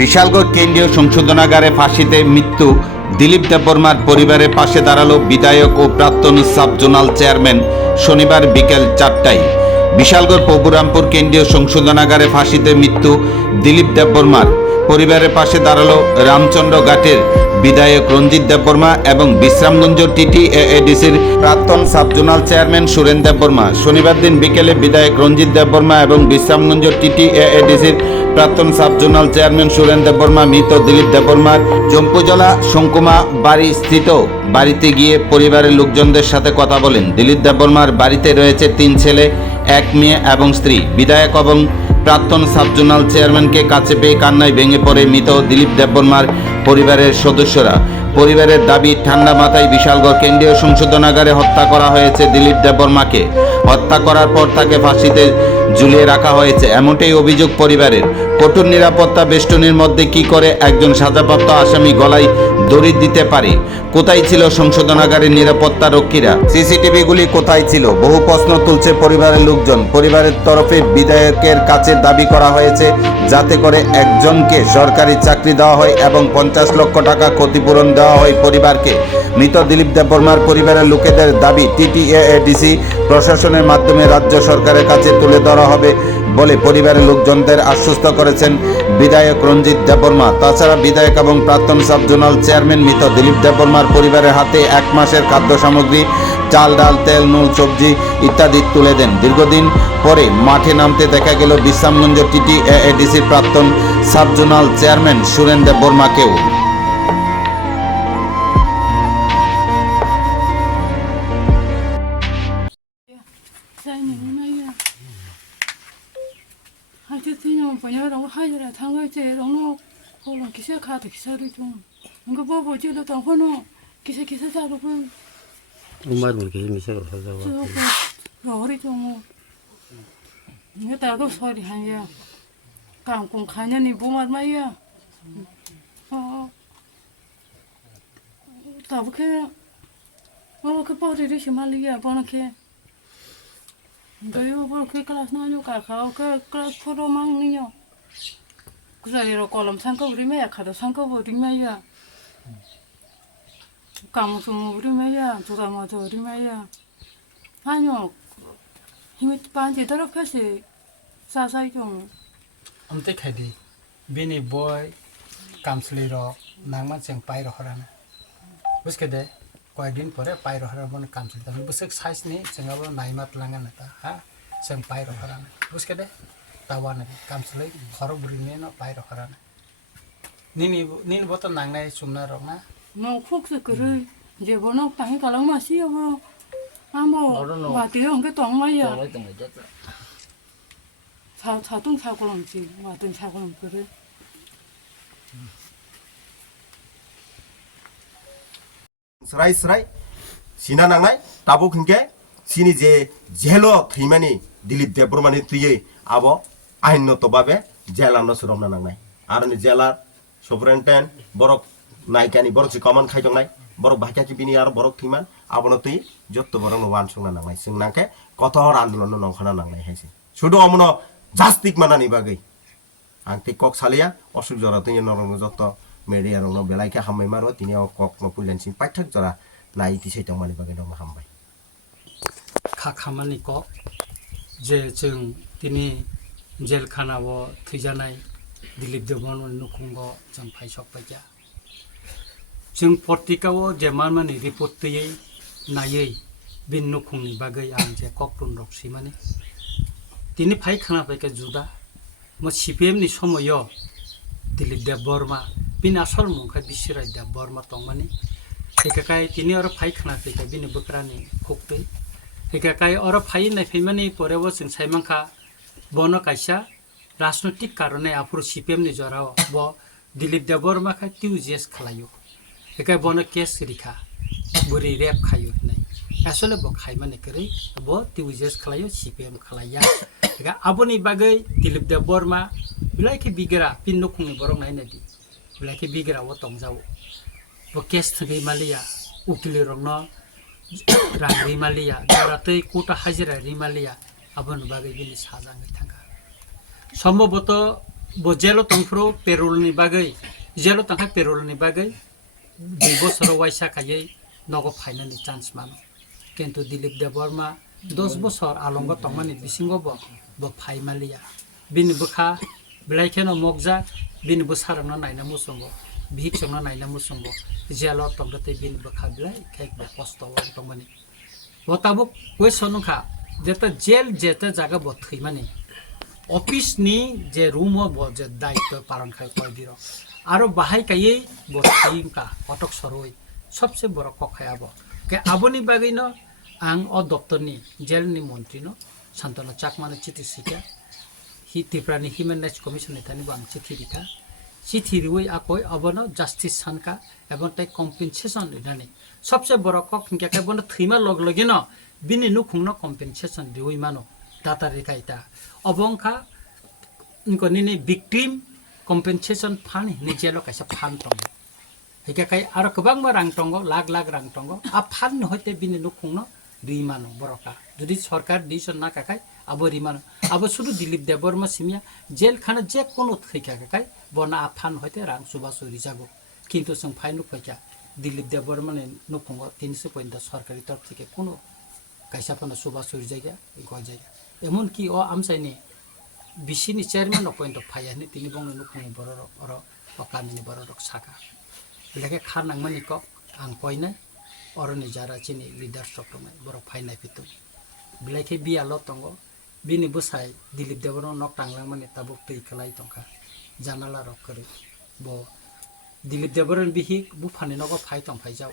বিশালগড় কেন্দ্রীয় সংশোধনাগারে ফাঁসিতে মৃত্যু দিলীপ দেববর্মার পরিবারের পাশে দাঁড়ালো বিধায়ক ও প্রাক্তন সাব জোনাল চেয়ারম্যান। শনিবার বিকেল 4টায় বিশালগড় প্রভুরামপুর কেন্দ্রীয় সংশোধনাগারে ফাঁসিতে মৃত্যু দিলীপ দেববর্মার পরিবারের পাশে দাঁড়ালো রামচন্দ্র ঘাটের বিধায়ক রঞ্জিত দেববর্মা এবং বিশ্রামগঞ্জ টিটিএডিসির প্রাক্তন sub zonal chairman Suren Debbarma. শনিবার দিন বিকেলে বিধায়ক রঞ্জিত দেববর্মা এবং বিশ্রামগঞ্জ টিটিএডিসির প্রাক্তন sub zonal chairman Suren Debbarma মৃত দিলীপ দেববর্মার জম্পুজলা শঙ্কুমা বাড়ি স্থিত বাড়িতে গিয়ে পরিবারের লোকজনদের সাথে কথা বলেন। দিলীপ দেববর্মার বাড়িতে রয়েছে 3 ছেলে, 1 মেয়ে এবং স্ত্রী। বিধায়ক এবং প্রাক্তন সাব জোনাল চেয়ারম্যানকে কাছে পেয়ে কান্নায় ভেঙে পড়ে মৃত দিলীপ দেববর্মার পরিবারের সদস্যরা। পরিবারের দাবি, ঠান্ডা মাথায় বিশালগড় কেন্দ্রীয় সংশোধনাগারে হত্যা করা হয়েছে দিলীপ দেববর্মাকে। হত্যা করার পর তাকে ফাঁসিতে ঝুলিয়ে রাখা হয়েছে, এমনটাই অভিযোগ পরিবারের। কঠোর নিরাপত্তা বেষ্টনীর মধ্যে কি করে একজন সাজাপ্রাপ্ত আসামি গলায় দড়ি দিতে পারে? কোথায় ছিল সংশোধনাগারের নিরাপত্তা রক্ষীরা? সিসিটিভিগুলি কোথায় ছিল? বহু প্রশ্ন তুলছে পরিবারের লোকজন। পরিবারের তরফে বিধায়কের কাছে দাবি করা হয়েছে যাতে করে একজনকে সরকারি চাকরি দেওয়া হয় এবং 50 লক্ষ টাকা ক্ষতিপূরণ দেওয়া হয় পরিবারকে। মৃত দিলীপ দেববর্মার পরিবারের লোকেদের দাবি টিটিএডিসি প্রশাসনের মাধ্যমে রাজ্য সরকারের কাছে তুলে ধরা হবে বলে পরিবারের লোকজনদের আশ্বস্ত করেছেন বিধায়ক রঞ্জিত দেববর্মা। তাছাড়া বিধায়ক এবং প্রাক্তন সাব জোনাল চেয়ারম্যান মৃত দিলীপ দেববর্মার পরিবারের হাতে 1 মাসের খাদ্য সামগ্রী, চাল, ডাল, তেল, নুন, সবজি ইত্যাদি তুলে দেন। দীর্ঘদিন পরে মাঠে নামতে দেখা গেল বিশ্রামগঞ্জ টিটিএডিসির প্রাক্তন সাব জোনাল চেয়ারম্যান সুরেন দেববর্মাকেও। umar mulki misal saja rồi chung người ta có soi đi hành ya càng cùng khai nhân thì bố mặt mấy ya tao cái cái bao đi xem mà liya bao nó kia đấy bao cái class nào nhau cả khao cái class photo mang đi nhau cái gì rồi còn làm sang câu đi mấy khá là sang câu đi mấy ya cảm xúc 우리 매야 누가 맞아 우리 매야 아니요 힘이 반지 더럽게서 사사이 좀 আমতে খাইদি বিনি বয় কামসলি র নাংমা চেং পাই রহরানা বুঝকে দে কয়েকদিন পরে পাই রহরা বন কামসলি তা বুসক size নি চেঙ্গাবো নাইমাত লাঙ্গা না হা চেং পাই রহরানা বুঝকে দে তাওয়ানা কামসলি খর বুরিনে ন পাই রহরানা নিনি বত নাংনাই Sumana রংনা nó khúc rồi cười giờ bố nó tặng cả lắm mà xíu mà mò và tiếng cái toàn mấy à sao tung sao có làm gì mà tung sao có làm cười 스라이 스라이 시나 나나이 따보 큰게 시니 제 제로 트리마니 딜립 데브로마니 트이에 아버 아인노 또바베 제라노 스롬나 나나이 아르니 제라 superintendent বরক নাইকানি বরক C common খাইজং নাই বরক ভাইকাকি বিনি আর বরক থিমান আবনো তুই যত বরক one সংনা নাংনাই সিংনাকে কতর আন্দোলন নংখানা নাংনাই হাইছে শুধু অমনো জাস্তিক মানানি বাগৈ আং তে কক সালিয়া অসুখ জরা তুই নরং যত মেডিয়া রং বেলাইকে হামমাই মারো তিনি কক পুলেনসিং পাইথাক জরা নাই তি সেটাং মানি বাগৈ নং হামবাই খামানি ক যে जों তিনি জেলখানাও থৈজানাই দিলীপ দেববর্মার নুকুঙ্গ जों फाइसक बायजा जों पत्रिकाओ जे माने रिपोर्ट तयै नायै बिन नुकुंनि बागै आं जे ककटन रक्सि माने तिनि फाइ खाना फाइका जुदा म सीपीएम नि समय दिलीप देबबर्मा बिन आसल मुखा बिसिराय देबबर्मा तंमाने एकाकाय तिनि अर फाइ खाना फाइका बिन बक्रानि फुक्तै एकाकाय अर फाइ नायफैमानि परेबो जों साइमांखा बनो कायसा राजनैतिक कारणे आफुर सीपीएम नि जराव ब दिलीप देबबर्मा खा टिउजेस खालायो एकाय बनो केस रिखा बुरी रेप खायो नै আসলে ব খাই মানে করে ব টিউजेस खालायो सीपीएम खालाया एका आबोनि बागै दिलीप देबबर्मा बिलाइके बिगरा पिन नखुंनि बरं नाय नायदि बिलाइके बिगरा व तंजाव ब केस थगै मालिया उकिल रंग रांगि मालिया जरातै कोटा हाजिरा रिमालिया आबोनि बागै बिनि साजाङै थांगा সম্ভবত bo jelo tongfro perol ni bagai jelo tangkai perol ni bagai di bosoro waisa kayai nogo finally chance mano কিন্তু দিলীপ দেববর্মা 10 বছর আলঙ্গ তংমানি বিসিঙ্গ bo phai malia bin bukha blaikeno mokja bin busarang na naina musongo bihik songna naina musongo jelo tongdate bin bukha blai kek ba kosto wang tongmani botabuk question kha jeta jail jeta jaga bo thimani office ni je room bo je daitto paron khai koi diro aro bahai kai bo thimka otok soroi सबसे बড় कखायाबो के आबोनि बागैनो आं अ दप्तरनि जेलनि मन्त्रीनो सान्तना चाकमानो चिठी सिका हि त्रिपुरानि human rights commission थानिबो आं चिठी लिखा चिठी रिवै आकय अबनो जस्टिस सानका एबं तै कम्पेन्सेसन लिनानै सबसे बড় कखनके के बनो थैमा लग लगेनो बिनि नुखुंनो कम्पेन्सेसन रिवै मानो दाता रेखाइता अबंखा इनको निने विक्टिम कम्पेन्सेसन फान्ड नि जेलो काइसा फान्ड दं हेकाkai aro kebangma rang tongo lag rang tongo a phan hoite bini nukungno rimano boroka jodi sarkar decision na kakai abo rimano abo sudu dilip deborma simia jel khana je kono thika kakai bona a phan hoite rang subasuri jago kintu song phainu phaika dilip deborma ne nukungo 300 point সরকারি তরফ থেকে কোনো কাইসা পানা subasuri জায়গা গয় জায়গা এমন কি ও আমসাইনি বিসিনি চেয়ারম্যান পয়েন্ট ফাইয়ানি তিনি বংনো নুকুং বড় অর অকামিনি বড় সাকা लेके खार नांगमानि कक आं पयना अरनि जारा चिनि लिडार सप्तमय बर फाइनाय पितु बिलाइखे बियालो तंगो बिनि बसाय दिलीप देवरो नक टांगलांमानि ताबुक तै खलाय तंखा जानाला रकरे बो दिलीप देवरन बिहि बुफानि नगो फाइ तंग फाइ जाव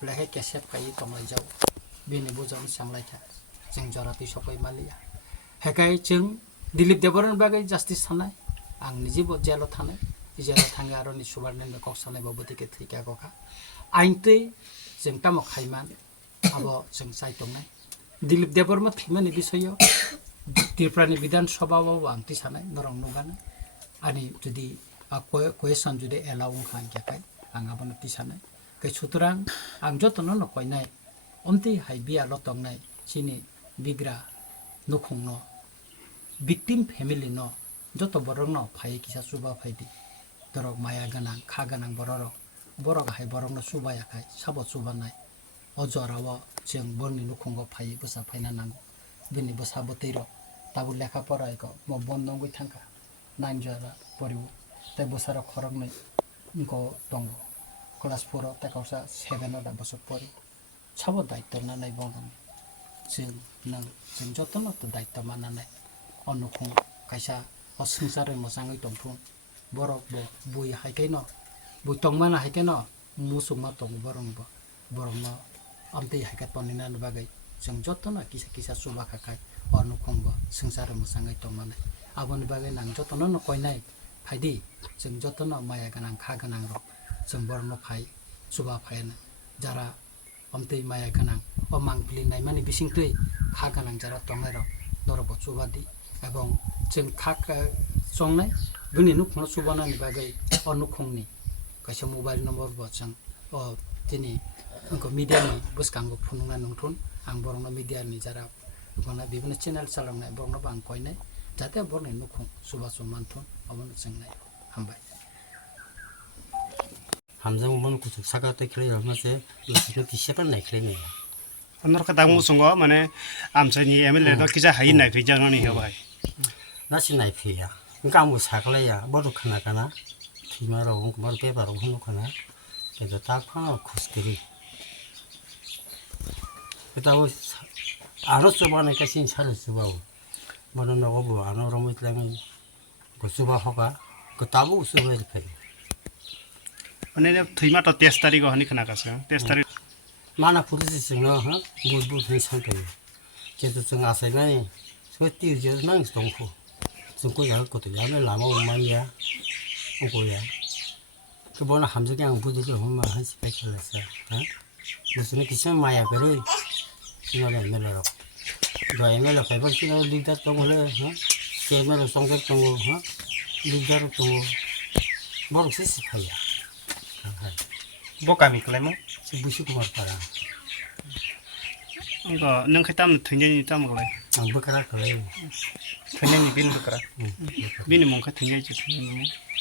बिलाइखे केसेट फाइ तंगलाय जाव बिनि बुजन सांलायखा जों जराति सपय मालिया हेकाय जों दिलीप देवरन बागै जस्टिस थानाय आं निजेबो जेलो थानाय जेला थांगा आरो नि सुबारनेन कक सानाय बाबुतिके थैका गखा आइनते जों तामो खाइमान अब जों साइतंनाय दिलीप देबबर्मा थैमानि बिषय त्रिपुरानि विधान सभाव आंति सानाय नरं नुगाना आनि जुदि क्वेश्चन जुदि एलाउ खान जाखाय आं आबनो तिसानाय कै सुतरां आं जतन न कयनाय अमति हाइबिया लतंनाय सिनि बिग्रा नुखुंनो victim family no joto borok no phai kisa suba phaidi torok maya ganang kha ganang borok hai borok no suba yakai sabo suba nai ojorawo jeng borni nukhungo phai busa phaina nango bini busa boteiro tabu lekha porai ko mo bondongui thangka nain jara poribu tai busara khorok nai ko tongo class 4 ta kausa 7 da bosok pori sabo daitto na nai bongam jeng nang jeng joto no to daitto mana nai अनुखुं कायसा असंसार मोजाङै दंफुं बरक बो बुइ हाइकेनो बुइ तंमाना हाइकेनो मुसुमा तंग बरंबो बरंनो आमते हाइका तनिना बागै जों जतन किसा सुबा खाखाय अनुखुं बो संसार मोजाङै तंमाना आबनि बागै नां जतन न कयनाय फाइदि जों जतन माया गोनां खा गोनां र जों बरनो फाइ सुबा फायना जारा आमते माया गोनां अ मांगफिलि नायमानि बिसिंतै खा गोनां जारा तंनाय र नरबो सुबादि এবং जों खाक संनाय बुनि नुखुंना सुबानानि बागै अनुखुंनि कायसा मोबाइल नम्बर बचन अ तिनि अंको मिडियानि बसकांगो फुनुंना नंथुन आं बरंनो मिडियानि जारा बना बिभिन्न चेनेल चालांनाय बरंनो बां कयनाय जाते बरनि नुखुं सुबा समानथुन अबनो जोंनाय हामबाय 함정 오면 구축 사과도 그래 얼마세 요즘에 기시반 나이크래네 오늘 그다 무슨거 만에 암선이 에밀레도 기자 하인 나이 기자는 해봐 나시 나이피야 그러니까 아무 사과래야 뭐도 하나가나 티마로 뭐도 깨바로 혼놓거나 그래서 딱 하나 코스들이 그다고 알았어 보니까 신사를 쓰고 뭐는 너가 뭐 안 오르면 있다면 그 수바 허가 그 따보 쓰고 이렇게 माने थैमा त 23 तारिख हनि खोनागासिनो 23 तारिख माना पुलिस सिंह ह बुबु थै सानते केतो जों आसायनाय सति जे नां दंखु जों को या को याले लामा मानिया ओया 그 뭐나 함정이 안 부들게 엄마 한 스펙을했어 어 무슨 기사 마야 그래 이거는 에멜로 너 에멜로 개발 시간 리더 동을 어 개멜로 성격 동을 어 리더로 또 뭐로 시스파야 बकामी खालामो बुसु कुमार पारा इको नों खैताम थैनायनि तामगलाय आंबो खारा खालायो थैनायनि बिन बकरा बिनि मुंखौ थैनाय जो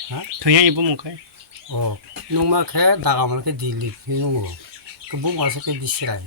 हा थैनायनिबो मुंखौ अ नंमा खे दागा माने के दिल्ली नंगो के बुमासे के दिसिराय